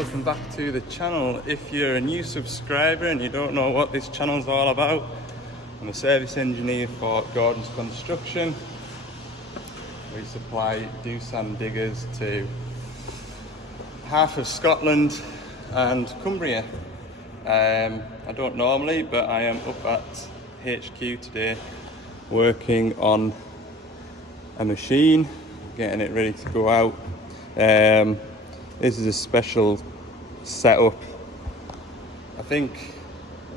welcome back to the channel. If you're a new subscriber and you don't know what this channel's all about, I'm a service engineer for Gordon's Construction. We supply Doosan diggers to half of Scotland and Cumbria. I don't normally, but I am up at HQ today working on a machine, getting it ready to go out. This is a special setup. I think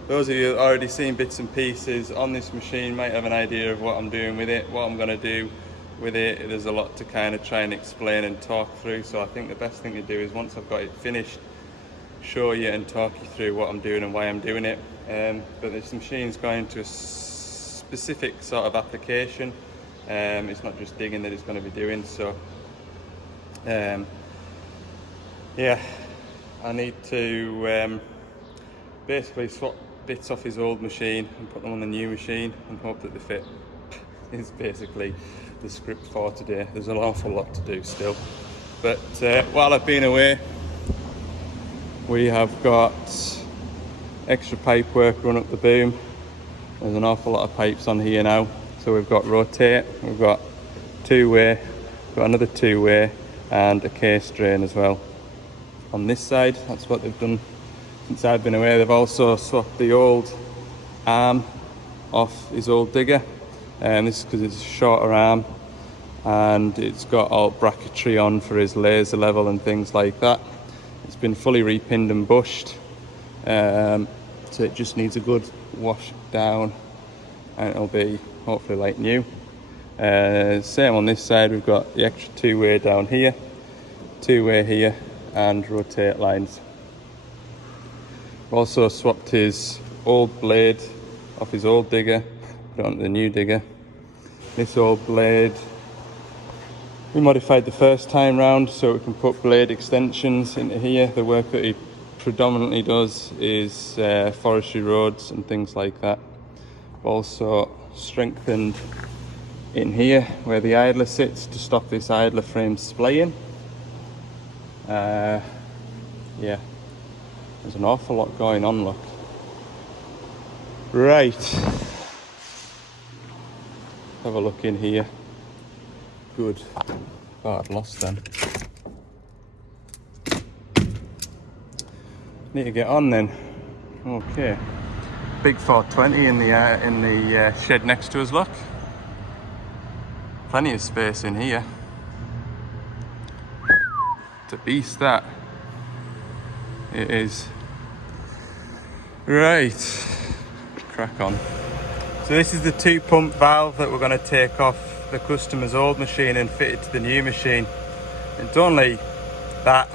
those of you that have already seen bits and pieces on this machine might have an idea of what I'm doing with it, what I'm going to do with it. There's a lot to kind of try and explain and talk through, so I think the best thing to do is once I've got it finished, show you and talk you through what I'm doing and why I'm doing it. But this machine's going to a specific sort of application. It's not just digging that it's going to be doing, so yeah, I need to basically swap bits off his old machine and put them on the new machine and hope that they fit. Is basically the script for today. There's an awful lot to do still, but while I've been away, we have got extra pipe work run up the boom. There's an awful lot of pipes on here now, so we've got rotate, we've got two-way, we've got another two-way and a case drain as well. On this side, that's what they've done since I've been away. They've also swapped the old arm off his old digger, and this is because it's a shorter arm and it's got all bracketry on for his laser level and things like that. It's been fully repinned and bushed, so it just needs a good wash down and it'll be hopefully like new. Same on this side, we've got the extra two-way down here, two-way here and rotate lines. We've also swapped his old blade off his old digger, put it onto the new digger. This old blade we modified the first time round so we can put blade extensions into here. The work that he predominantly does is forestry roads and things like that. We've also strengthened in here where the idler sits to stop this idler frame splaying. Yeah, there's an awful lot going on, look. Right, have a look in here. Good. Oh, I'd lost them. Need to get on then. Okay. Big 420 in the shed next to us, look. Plenty of space in here. It's a beast, that. It is. Right. Crack on. So this is the 2-pump valve that we're going to take off the customer's old machine and fit it to the new machine. It's only that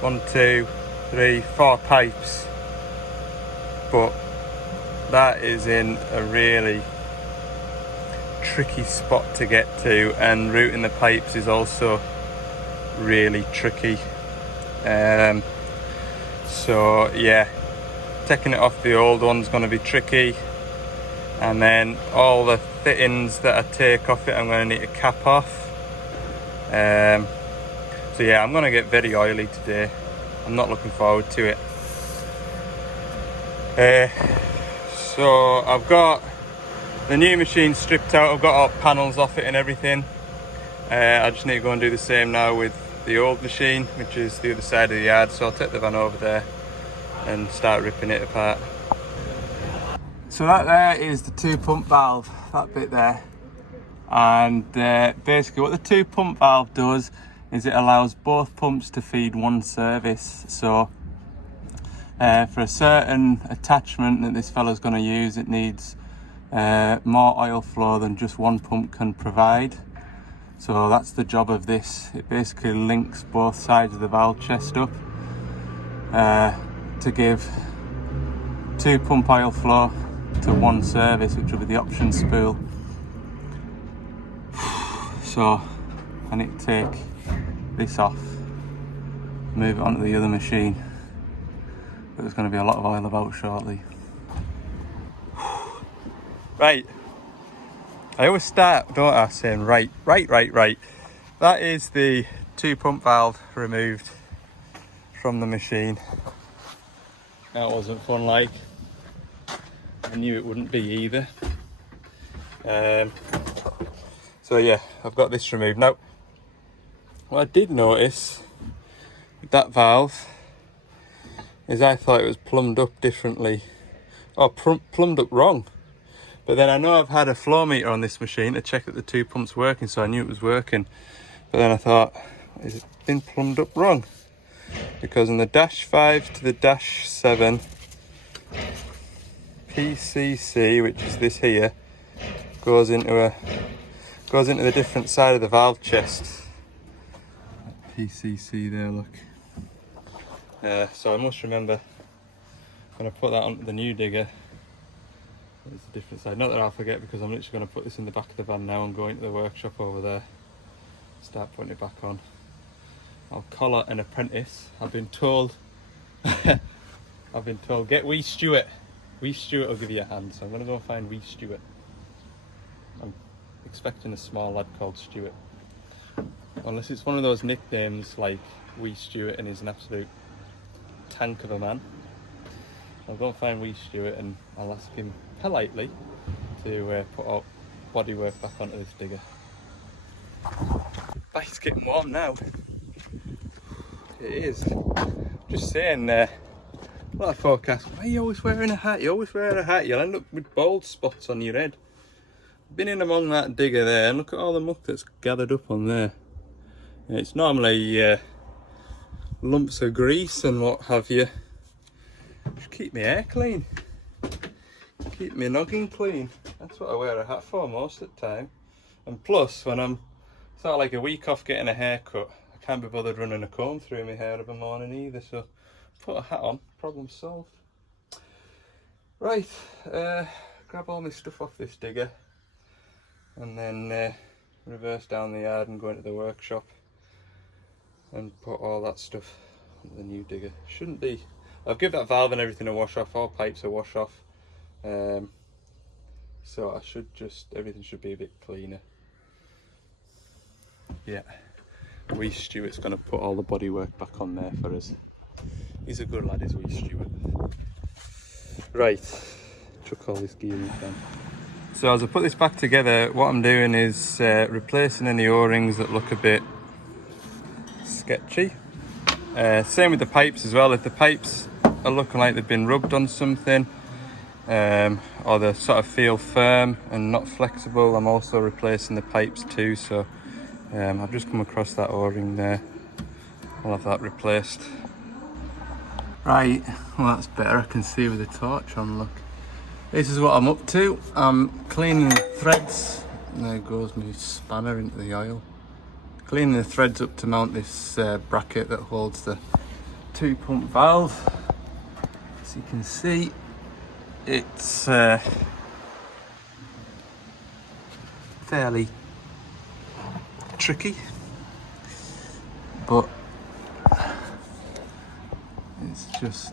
1, 2, 3, 4 pipes, but that is in a really tricky spot to get to, and routing the pipes is also really tricky. So yeah, taking it off the old one's going to be tricky, and then all the fittings that I take off it I'm going to need to cap off. So yeah, I'm going to get very oily today. I'm not looking forward to it. So I've got the new machine stripped out, I've got all panels off it and everything. I just need to go and do the same now with the old machine, which is the other side of the yard, so I'll take the van over there and start ripping it apart. So that there is the 2-pump valve, that bit there. And basically what the 2-pump valve does is it allows both pumps to feed one service. So for a certain attachment that this fella's going to use, it needs more oil flow than just one pump can provide. So that's the job of this. It basically links both sides of the valve chest up to give 2-pump oil flow to one service, which will be the option spool. So I need to take this off, move it onto the other machine, but there's going to be a lot of oil about shortly. Right, I always start, don't I, saying right. That is the 2-pump valve removed from the machine. That wasn't fun, like. I knew it wouldn't be either. So yeah, I've got this removed. Now, what I did notice with that valve is I thought it was plumbed up differently. Or plumbed up wrong. But then I know I've had a flow meter on this machine to check that the two pumps working, so I knew it was working. But then I thought, is it been plumbed up wrong? Because in the dash 5 to the dash 7 PCC, which is this here, goes into the different side of the valve chest. PCC there, look. So I must remember when I put that onto the new digger, it's a different side. Not that I'll forget, because I'm literally going to put this in the back of the van now and go into the workshop over there, start putting it back on. I'll collar an apprentice. I've been told get wee Stuart. Wee Stuart will give you a hand, so I'm going to go find wee Stuart. I'm expecting a small lad called Stuart. Unless it's one of those nicknames like wee Stuart and he's an absolute tank of a man. I'll go and find wee Stuart and I'll ask him politely to put out bodywork back onto this digger. It's getting warm now. It is. Just saying, a lot of forecasts. Why are you always wearing a hat? You always wear a hat, you'll end up with bald spots on your head. Been in among that digger there, and look at all the muck that's gathered up on there. It's normally lumps of grease and what have you. Just keep my hair clean. Keep my noggin clean. That's what I wear a hat for most of the time. And plus, when I'm sort of like a week off getting a haircut, I can't be bothered running a comb through my hair of a morning either, so put a hat on, problem solved. Right, grab all my stuff off this digger and then reverse down the yard and go into the workshop and put all that stuff on the new digger. Shouldn't be, I'll give that valve and everything a wash off, all pipes a wash off, so I should everything should be a bit cleaner. Yeah, wee Stuart's going to put all the bodywork back on there for us. He's a good lad, is wee Stuart. Right, chuck all this gear in then. So as I put this back together, what I'm doing is replacing any O-rings that look a bit sketchy. Same with the pipes as well. If the pipes are looking like they've been rubbed on something, or they sort of feel firm and not flexible, I'm also replacing the pipes too. So I've just come across that O-ring there. I'll have that replaced. Right, well that's better. I can see with the torch on, look. This is what I'm up to. I'm cleaning the threads. And there goes my spanner into the oil. Cleaning the threads up to mount this bracket that holds the 2-pump valve. As you can see, it's fairly tricky, but it's just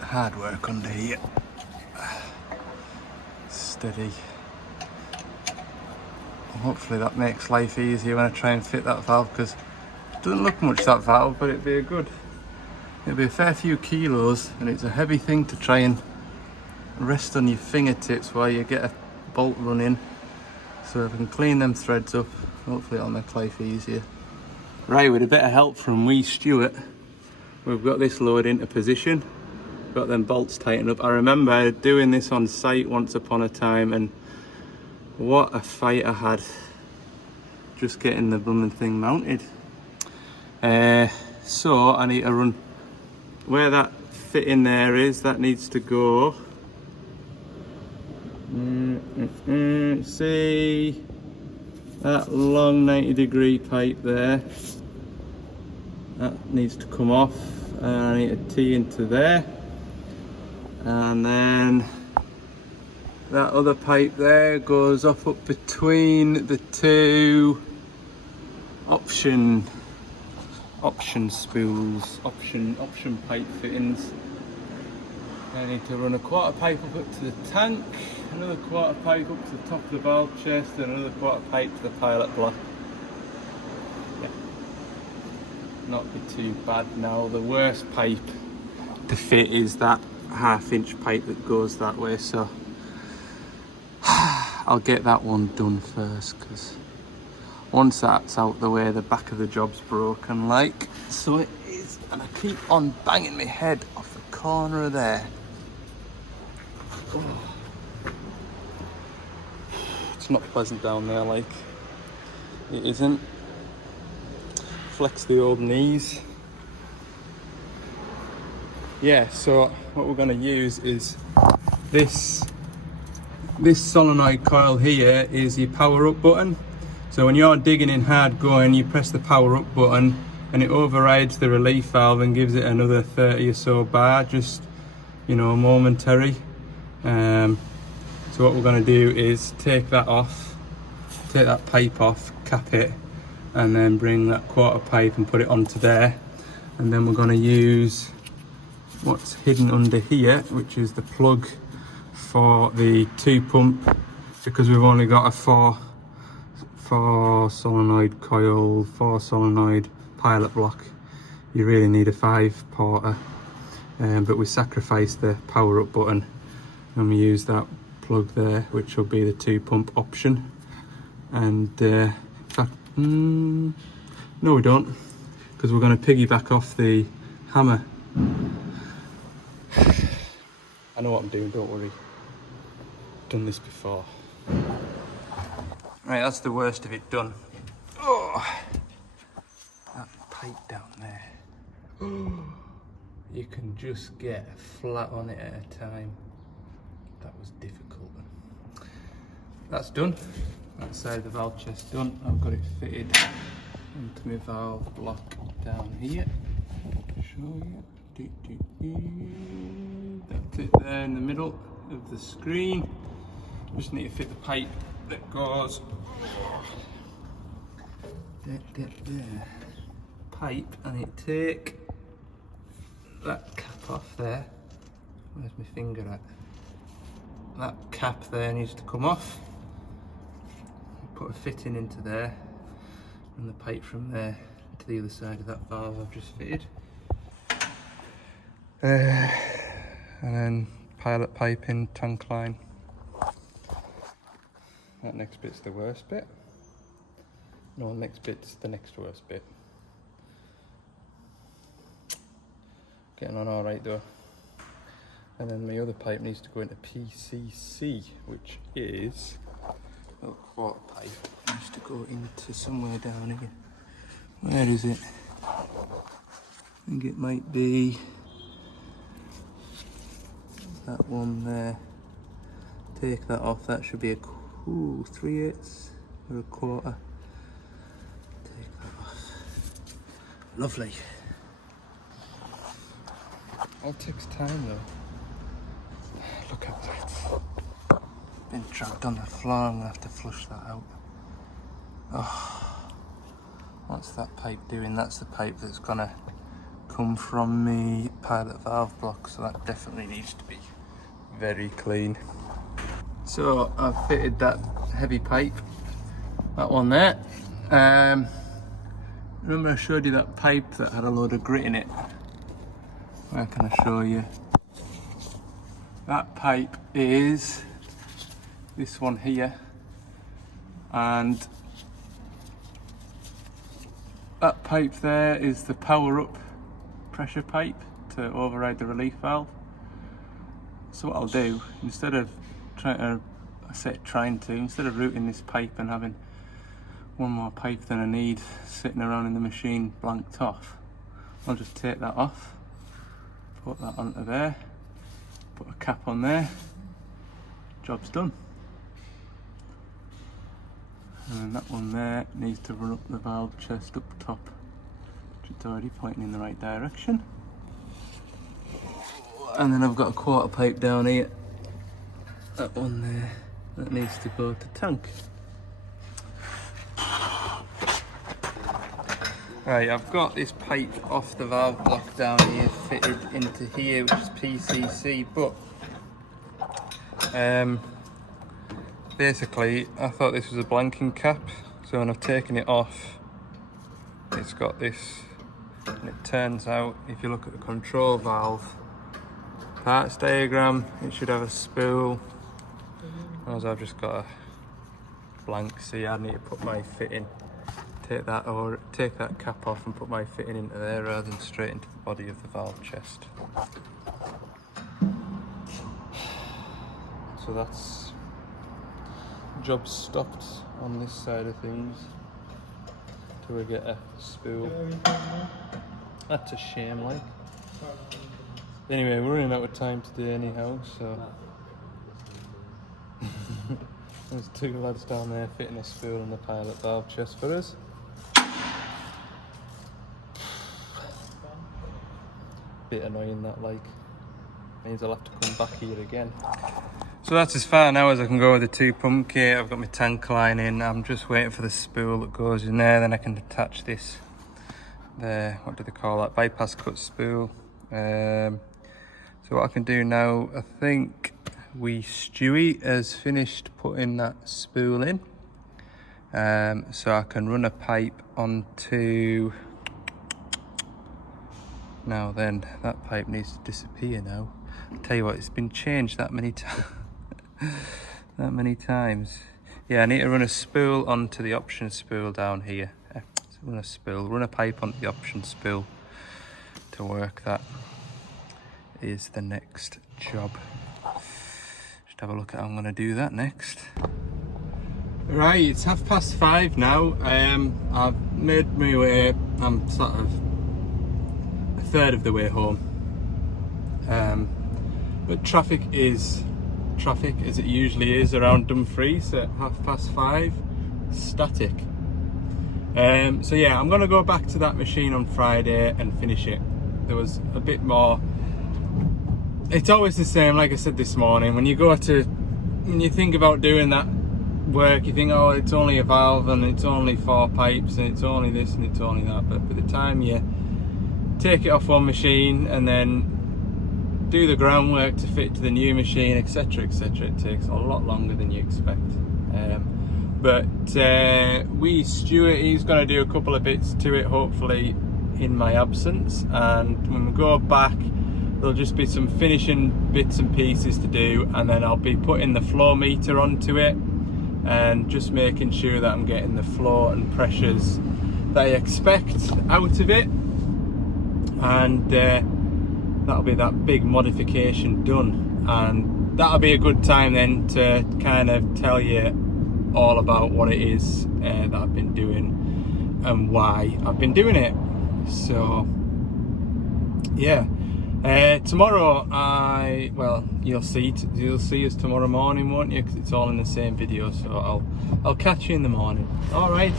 hard work under here. Steady. Hopefully that makes life easier when I try and fit that valve, because it doesn't look much, that valve, but it'd be a fair few kilos, and it's a heavy thing to try and rest on your fingertips while you get a bolt running. So if I can clean them threads up, hopefully it'll make life easier. Right, with a bit of help from wee Stuart, we've got this lowered into position. Got them bolts tightened up. I remember doing this on site once upon a time, and what a fight I had just getting the blooming thing mounted. So I need to run where that fit in there is. That needs to go. See that long 90-degree pipe there? That needs to come off, and I need to tee into there. And then that other pipe there goes off up between the two option spools, option pipe fittings. I need to run a quarter pipe up to the tank, another quarter pipe up to the top of the valve chest, and another quarter pipe to the pilot block. Yeah. not be too bad now. The worst pipe to fit is that 1/2 inch pipe that goes that way, so I'll get that one done first, because once that's out the way, the back of the job's broken, like so it is, and I keep on banging my head off the corner of there. Oh. It's not pleasant down there, like it isn't. Flex the old knees. Yeah, so what we're going to use is this solenoid coil here is your power up button. So when you're digging in hard going, you press the power up button and it overrides the relief valve and gives it another 30 or so bar, just, you know, momentary. So what we're going to do is take that off, take that pipe off, cap it, and then bring that 1/4 pipe and put it onto there. And then we're going to use what's hidden under here, which is the plug for the 2 pump, because we've only got a 4 solenoid coil, 4 solenoid pilot block. You really need a 5-porter, but we sacrificed the power up button and we use that plug there, which will be the 2 pump option. And in fact, no we don't, because we're going to piggyback off the hammer. I know what I'm doing, don't worry. Done this before. Right, that's the worst of it done. Oh, that pipe down there. You can just get flat on it at a time. That was difficult. That's done. That side of the valve chest done. I've got it fitted into my valve block down here. Show you. That's it there in the middle of the screen. Just need to fit the pipe that goes there. Pipe, I need to take that cap off there. Where's my finger at? That cap there needs to come off. Put a fitting into there, and the pipe from there to the other side of that valve I've just fitted. And then pilot pipe in, tank line. That next bit's the worst bit. No, next bit's the next worst bit. Getting on alright though. And then my other pipe needs to go into PCC, which is a 1/4 pipe. It needs to go into somewhere down here. Where is it? I think it might be that one there. Take that off, that should be a 3/8 or a 1/4. Take that off. Lovely. All takes time though. Look at that. Been trapped on the floor, I'm gonna have to flush that out. Oh, what's that pipe doing? That's the pipe that's gonna come from the pilot valve block, so that definitely needs to be very clean. So I've fitted that heavy pipe, that one there. Remember I showed you that pipe that had a load of grit in it? Where can I show you? That pipe is this one here, and that pipe there is the power up pressure pipe to override the relief valve. So what I'll do, instead of instead of routing this pipe and having one more pipe than I need sitting around in the machine blanked off, I'll just take that off, put that onto there, put a cap on there, job's done. And then that one there needs to run up the valve chest up top, which is already pointing in the right direction. And then I've got a 1/4 pipe down here, that one there, that needs to go to tank. Right, I've got this pipe off the valve block down here fitted into here, which is PCC, but basically I thought this was a blanking cap, so when I've taken it off, it's got this And it turns out, if you look at the control valve parts diagram, it should have a spool. As I've just got a blank, see, I need to put my fitting, take that cap off and put my fitting into there rather than straight into the body of the valve chest. So that's job stopped on this side of things till we get a spool. That's a shame, like. Anyway, we're running out of time today anyhow, so there's two lads down there fitting a spool in the pilot valve chest for us. Bit annoying that, like, means I'll have to come back here again. So that's as far now as I can go with the 2 pump kit. I've got my tank line in. I'm just waiting for the spool that goes in there, then I can attach this, what do they call that, bypass cut spool. So what I can do now, I think Stewie has finished putting that spool in. So I can run a pipe onto, now then, that pipe needs to disappear now. I'll tell you what, it's been changed that many times. Yeah, I need to run a spool onto the option spool down here. Run a pipe onto the option spool to work that. Is the next job. Just have a look at how I'm going to do that next. Right, it's 5:30 now. I've made my way, I'm sort of a third of the way home. But traffic as it usually is around Dumfries at 5:30, static. So yeah, I'm going to go back to that machine on Friday and finish it. There was a bit more. It's always the same, like I said this morning, when you think about doing that work, you think, oh, it's only a valve and it's only 4 pipes and it's only this and it's only that, but by the time you take it off one machine and then do the groundwork to fit to the new machine, etc, etc, it takes a lot longer than you expect. But Stuart, he's going to do a couple of bits to it, hopefully in my absence, and when we go back there'll just be some finishing bits and pieces to do, and then I'll be putting the flow meter onto it and just making sure that I'm getting the flow and pressures that I expect out of it, and that'll be that big modification done, and that'll be a good time then to kind of tell you all about what it is that I've been doing and why I've been doing it. So yeah. Tomorrow, you'll see us tomorrow morning, won't you? Because it's all in the same video. So I'll catch you in the morning. All right.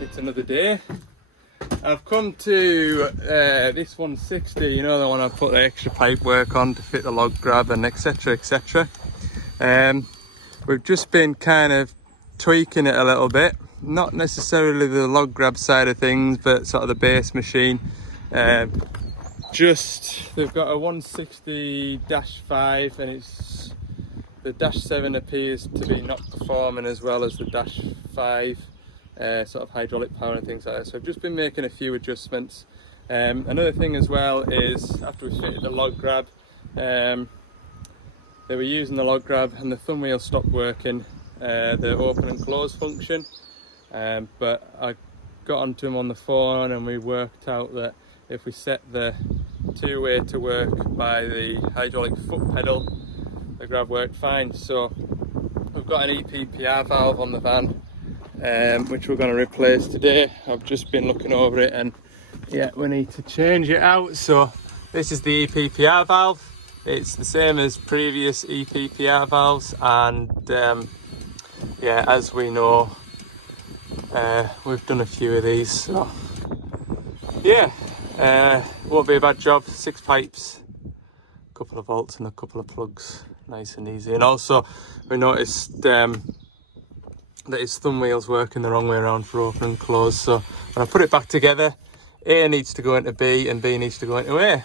It's another day. I've come to this 160, you know, the one I put the extra pipe work on to fit the log grab and etc, etc. We've just been kind of tweaking it a little bit, not necessarily the log grab side of things, but sort of the base machine. They've got a 160-5 and it's the -7 appears to be not performing as well as the -5. Sort of hydraulic power and things like that. So I've just been making a few adjustments. Another thing as well is after we fitted the log grab, they were using the log grab and the thumb wheel stopped working, the open and close function. But I got onto them on the phone and we worked out that if we set the two-way to work by the hydraulic foot pedal, the grab worked fine. So we've got an EPPR valve on the van, which we're going to replace today. I've just been looking over it and yeah, we need to change it out. So this is the EPPR valve. It's the same as previous EPPR valves, and yeah, as we know, we've done a few of these, so yeah, won't be a bad job. 6 pipes couple of bolts and a couple of plugs, nice and easy. And also we noticed that his thumb wheel's working the wrong way around for open and close, so when I put it back together, A needs to go into B and B needs to go into A,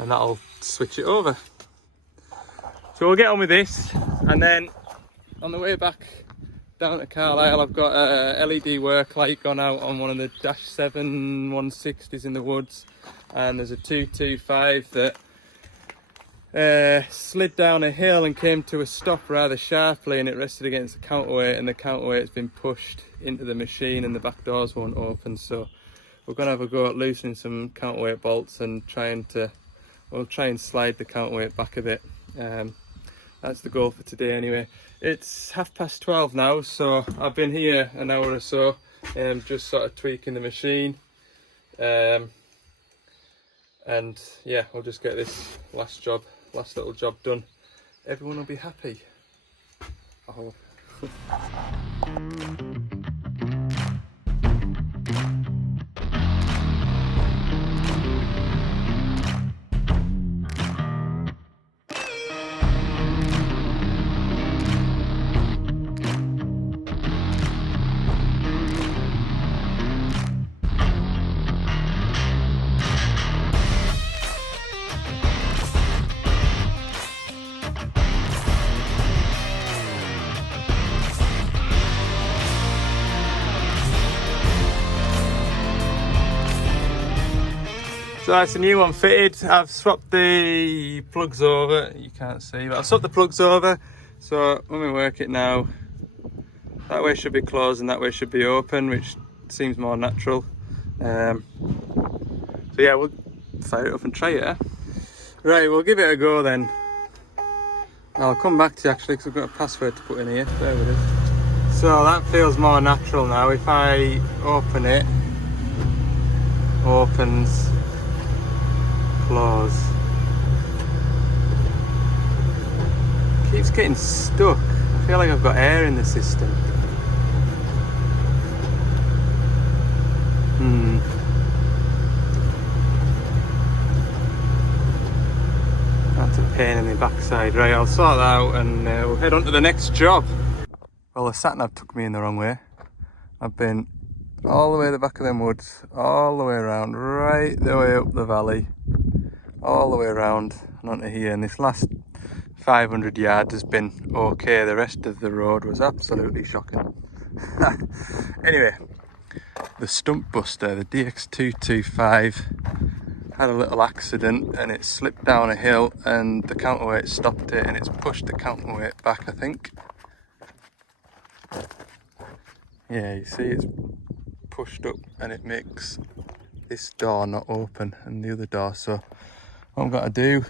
and that'll switch it over. So we'll get on with this, and then on the way back down to Carlisle, I've got a LED work light gone out on one of the Dash 7 160s in the woods, and there's a 225 that slid down a hill and came to a stop rather sharply, and it rested against the counterweight, and the counterweight's been pushed into the machine and the back doors won't open. So we're going to have a go at loosening some counterweight bolts and we'll try and slide the counterweight back a bit. That's the goal for today anyway. It's 12:30 now, so I've been here an hour or so, just sort of tweaking the machine. And yeah, we'll just get this last little job done. Everyone will be happy. Oh. So that's a new one fitted. I've swapped the plugs over, you can't see, but I've swapped the plugs over. So when we work it now, that way should be closed and that way should be open, which seems more natural. So yeah, we'll fire it up and try it. Right, we'll give it a go then. I'll come back to you actually, because I've got a password to put in here. There it is. So that feels more natural now. If I open it, opens, close. Keeps getting stuck. I feel like I've got air in the system. That's a pain in the backside. Right, I'll sort that out and we'll head on to the next job. Well, the sat-nav took me in the wrong way. I've been all the way to the back of them woods, all the way around, right the way up the valley, all the way around and onto here, and this last 500 yards has been okay. The rest of the road was absolutely shocking. Anyway, the stump buster, the DX225, had a little accident and it slipped down a hill and the counterweight stopped it, and it's pushed the counterweight back, I think. Yeah, you see it's pushed up and it makes this door not open and the other door. So what I've got to do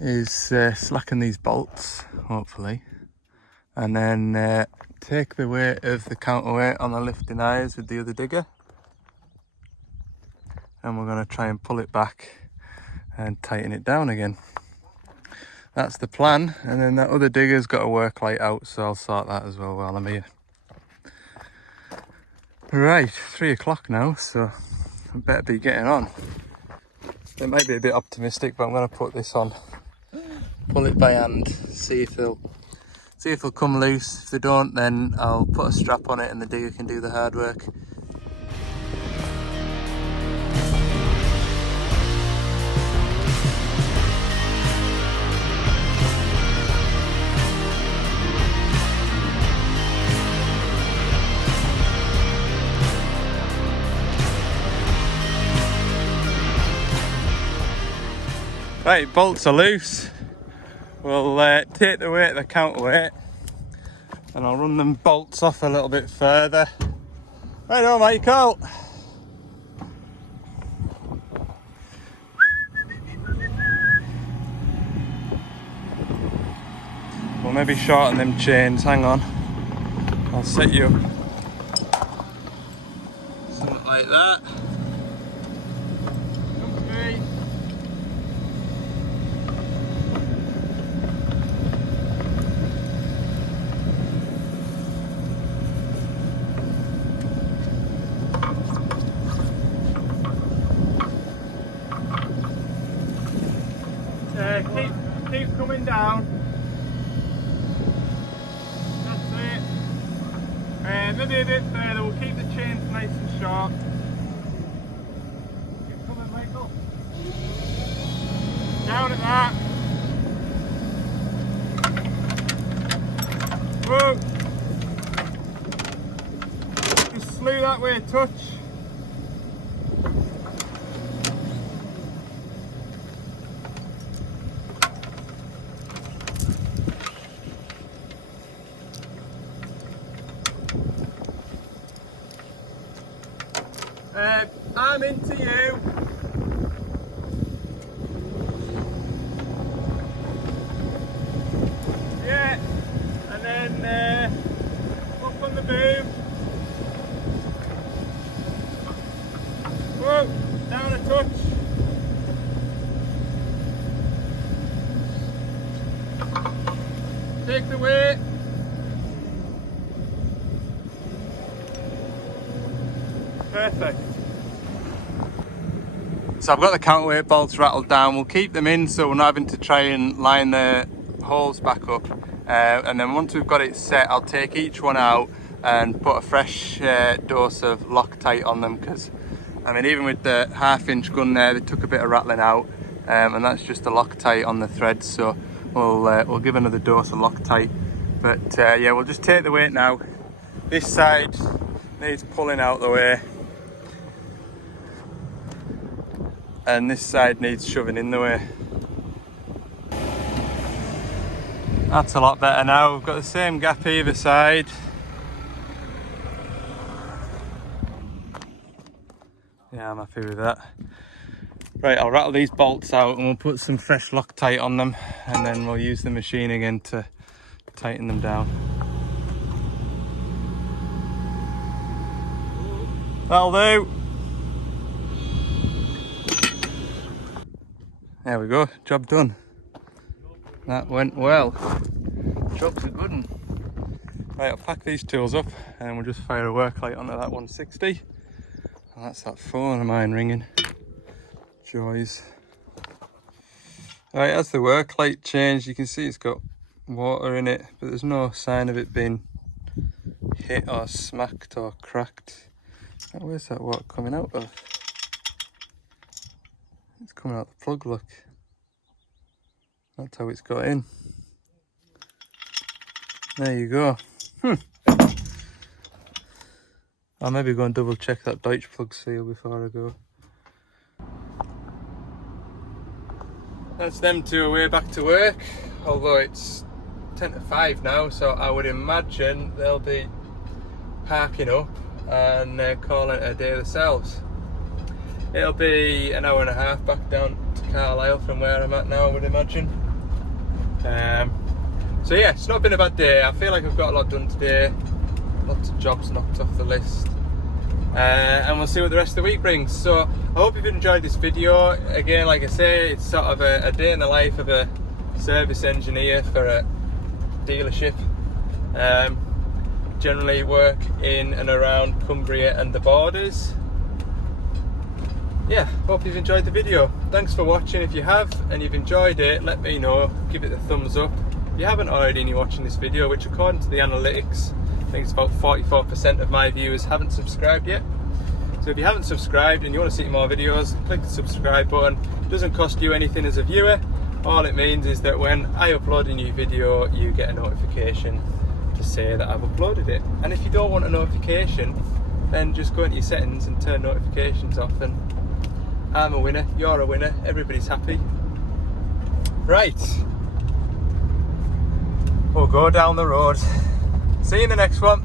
is slacken these bolts, hopefully, and then take the weight of the counterweight on the lifting eyes with the other digger, and we're going to try and pull it back and tighten it down again. That's the plan, and then that other digger's got a work light out, so I'll sort that as well while I'm here. Right, 3 o'clock now, so I better be getting on. It might be a bit optimistic, but I'm going to put this on, pull it by hand, see if they'll come loose. If they don't, then I'll put a strap on it and the digger can do the hard work. Right, bolts are loose. We'll take the weight of the counterweight and I'll run them bolts off a little bit further. Right on, Michael. We'll maybe shorten them chains, hang on. I'll set you up. Something like that. Okay. maybe a bit further. We'll keep the chains nice and short. Keep coming, Michael. Down at that. Whoa. Just slew that way a touch. I'm into you. Yeah, and then up on the boom. Whoa, down a touch. Take the weight. Perfect. So I've got the counterweight bolts rattled down. We'll keep them in so we're not having to try and line the holes back up. And then once we've got it set, I'll take each one out and put a fresh dose of Loctite on them, because I mean, even with the 1/2 inch gun there, they took a bit of rattling out, and that's just the Loctite on the threads. So we'll give another dose of Loctite. But yeah, we'll just take the weight now. This side needs pulling out the way, and this side needs shoving in the way. That's a lot better now. We've got the same gap either side. Yeah, I'm happy with that. Right, I'll rattle these bolts out and we'll put some fresh Loctite on them, and then we'll use the machine again to tighten them down. That'll do. There we go, job done. That went well. Job's a good one. Right, I'll pack these tools up and we'll just fire a work light onto that 160. And that's that phone of mine ringing. Joys. Right, as the work light changed, you can see it's got water in it, but there's no sign of it being hit or smacked or cracked. Where's that water coming out of? It's coming out the plug, look. That's how it's got in. There you go. I'll maybe go and double check that Deutsch plug seal before I go. That's them two away back to work, although it's 10 to 5 now, so I would imagine they'll be parking up and calling it a day themselves. It'll be an hour and a half back down to Carlisle from where I'm at now, I would imagine. So yeah, it's not been a bad day. I feel like I've got a lot done today. Lots of jobs knocked off the list. And we'll see what the rest of the week brings. So I hope you've enjoyed this video. Again, like I say, it's sort of a day in the life of a service engineer for a dealership. Generally work in and around Cumbria and the borders. Yeah, hope you've enjoyed the video. Thanks for watching. If you have and you've enjoyed it, let me know. Give it a thumbs up. If you haven't already and you're watching this video, which according to the analytics, I think it's about 44% of my viewers haven't subscribed yet. So if you haven't subscribed and you want to see more videos, click the subscribe button. It doesn't cost you anything as a viewer. All it means is that when I upload a new video, you get a notification to say that I've uploaded it. And if you don't want a notification, then just go into your settings and turn notifications off, and I'm a winner, you're a winner, everybody's happy. Right, we'll go down the road. See you in the next one.